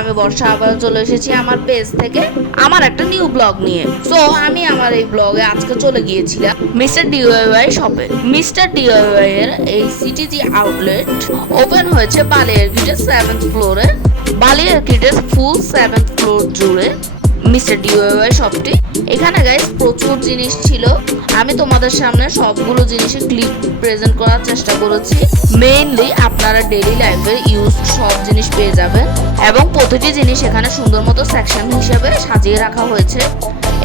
আমি বর্ষা আবার চলে এসেছি আমার পেজ থেকে আমার একটা নিউ ব্লগ নিয়ে। সো আমি আমার এই ব্লগে আজকে চলে গিয়েছিলাম মিস্টার ডিওয়াই শপে। মিস্টার ডিওয়াই এর এই সিটিজি আউটলেট ওপেন হয়েছে বালিয়ারকিটের 7th ফ্লোরে। বালিয়ারকিটের ফুল 7th ফ্লোর জুড়ে মিস্টার ডিওয়াই শপটি। এখানে গাইস প্রচুর জিনিস ছিল, আমি তোমাদের সামনে সবগুলো জিনিসের ক্লিপ প্রেজেন্ট করার চেষ্টা করেছি। মেইনলি আপনারা ডেইলি লাইফে ইউজ সব জিনিস পেয়ে যাবেন এবং প্রতিটি জিনিস এখানে সুন্দর মতো সেকশন হিসেবে সাজিয়ে রাখা হয়েছে।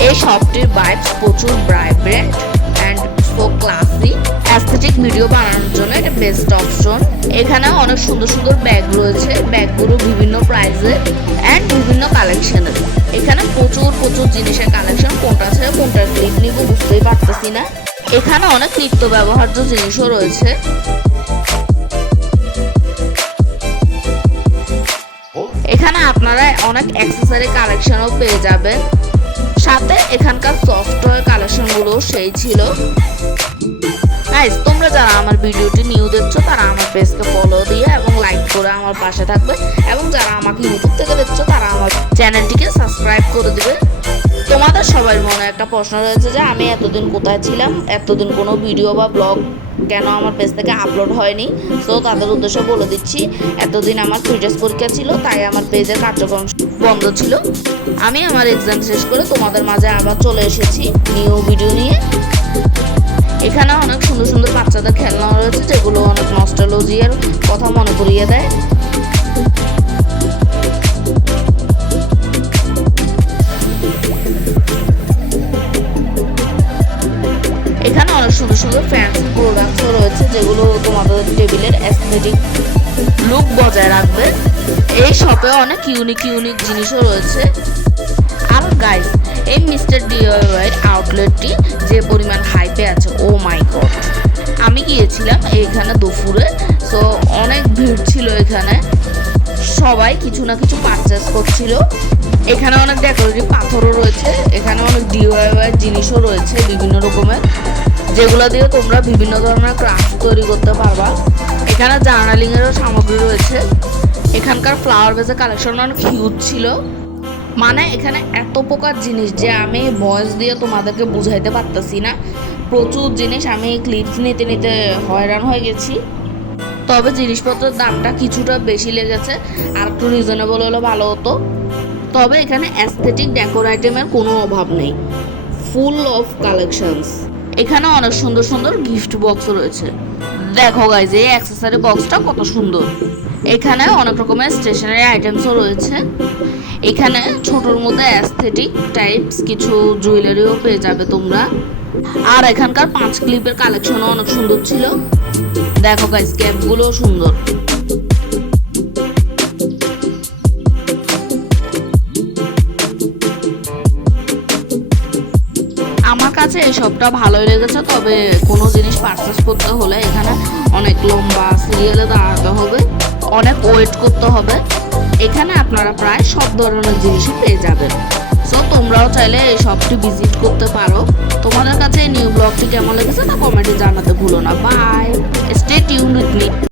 এই শপটির ভাইবস প্রচুর vibrant and so classy. Aesthetic video বানানোর জন্য এটা বেস্ট অপশন। এখানে অনেক সুন্দর সুন্দর ব্যাগ রয়েছে, ব্যাগগুলো বিভিন্ন প্রাইসের অ্যান্ড বিভিন্ন কালেকশনের। এখানে প্রচুর জিনিসের কালেকশন, কোনটা আছে কোনটার ক্লিপ নিব বুঝতেই পারতেছি না। এখানে অনেক নিত্য ব্যবহার্য জিনিসও রয়েছে। এখানে আপনারা অনেক অ্যাক্সেসরি কালেকশনও পেয়ে যাবেন, সাথে এখানকার সফটওয়্যার কালেকশনগুলো সেই ছিল। গাইস, তোমরা যারা আমার ভিডিওটি নিউ দেখছো তারা আমার পেজকে ফলো দিয়ে এবং লাইক করে আমার পাশে থাকবে, এবং যারা আমাকে ইউটিউব থেকে দেখছো তারা আমার চ্যানেলটিকে সাবস্ক্রাইব করে দিবে। তোমাদের সবার মনে একটা প্রশ্ন রয়েছে যে আমি এতদিন কোথায় ছিলাম, এতদিন কোনো ভিডিও বা ব্লগ কেন আমার পেজ থেকে আপলোড হয়নি। সো তাদের উদ্দেশ্যে বলে দিচ্ছি, এতদিন আমার ফিটনেস পরীক্ষা ছিল, তাই আমার পেজের কার্যক্রম বন্ধ ছিল। আমি আমার এক্সাম শেষ করে তোমাদের মাঝে আবার চলে এসেছি নিউ ভিডিও নিয়ে। এখানে অনেক সুন্দর সুন্দর বাচ্চাদের খেলনা রয়েছে, যেগুলো অনেক নস্টালজিয়ার কথা মনে করিয়ে দেয়। এখানে অনেক সুন্দর সুন্দর ফ্যান্সি প্রোডাক্টসও রয়েছে, যেগুলো তোমাদের টেবিলের অ্যাস্থেটিক লুক বজায় রাখবে। এই শপে অনেক ইউনিক জিনিসও রয়েছে। আর গাইস, এই মিস্টার ডিওয়াই আউটলেটটি যে পরিমাণ হাইপে আছে, ও মাই গড। আমি গিয়েছিলাম এইখানে দুপুরে, সো অনেক ভিড় ছিল এখানে, সবাই কিছু না কিছু পারচেস করছিল। এখানে অনেক ডেকোরেটিভ পাথরও রয়েছে, এখানে অনেক ডিওয়াই জিনিসও রয়েছে বিভিন্ন রকমের, যেগুলো দিয়ে তোমরা বিভিন্ন ধরনের ক্রাফট তৈরি করতে পারবা। এখানে জার্নালিং এরও সামগ্রী রয়েছে। এখানকার ফ্লাওয়ার বেসের কালেকশন অনেক হিউজ ছিল, মানে এখানে এত প্রকার জিনিস যে আমি ভয়েস দিয়ে তোমাদেরকে বুঝাইতে পারতেছি না। প্রচুর জিনিস, আমি ক্লিপস নিতে নিতে হয়রান হয়ে গেছি। তবে জিনিসপত্রের দামটা কিছুটা বেশি লেগেছে, আর একটু রিজনেবল হলে ভালো হতো। তবে এখানে অ্যাস্থেটিক ডেকোর আইটেমের কোনো অভাব নেই, ফুল অফ কালেকশনস। এখানে অনেক সুন্দর সুন্দর গিফট বক্স রয়েছে। দেখো গাইজ, এই অ্যাক্সেসরি বক্সটা কত সুন্দর। এখানে অনেক রকমের স্টেশনারি আইটেমসও রয়েছে। এখানে ছোটোর মধ্যে অ্যাস্থেটিক টাইপস কিছু জুয়েলারিও পেয়ে যাবে তোমরা। আর এখানকার 5 ক্লিপের কালেকশনও অনেক সুন্দর ছিল। দেখো গাইজ, ক্যাপগুলো সুন্দর। আমার কাছে এই সবটা ভালোই লেগেছে, তবে কোনো জিনিস পারচেস করতে হলে এখানে অনেক লম্বা সিরিয়ালে দাঁড়াতে হবে, অনেক ওয়েট করতে হবে। এখানে আপনারা প্রায় সব ধরনের জিনিসই পেয়ে যাবেন। সো তোমরাও চাইলে এই শপটি ভিজিট করতে পারো। তোমাদের কাছে এই নিউ ব্লগটি কেমন লেগেছে তা কমেন্টে জানাতে ভুলো না। Bye, stay tuned with me.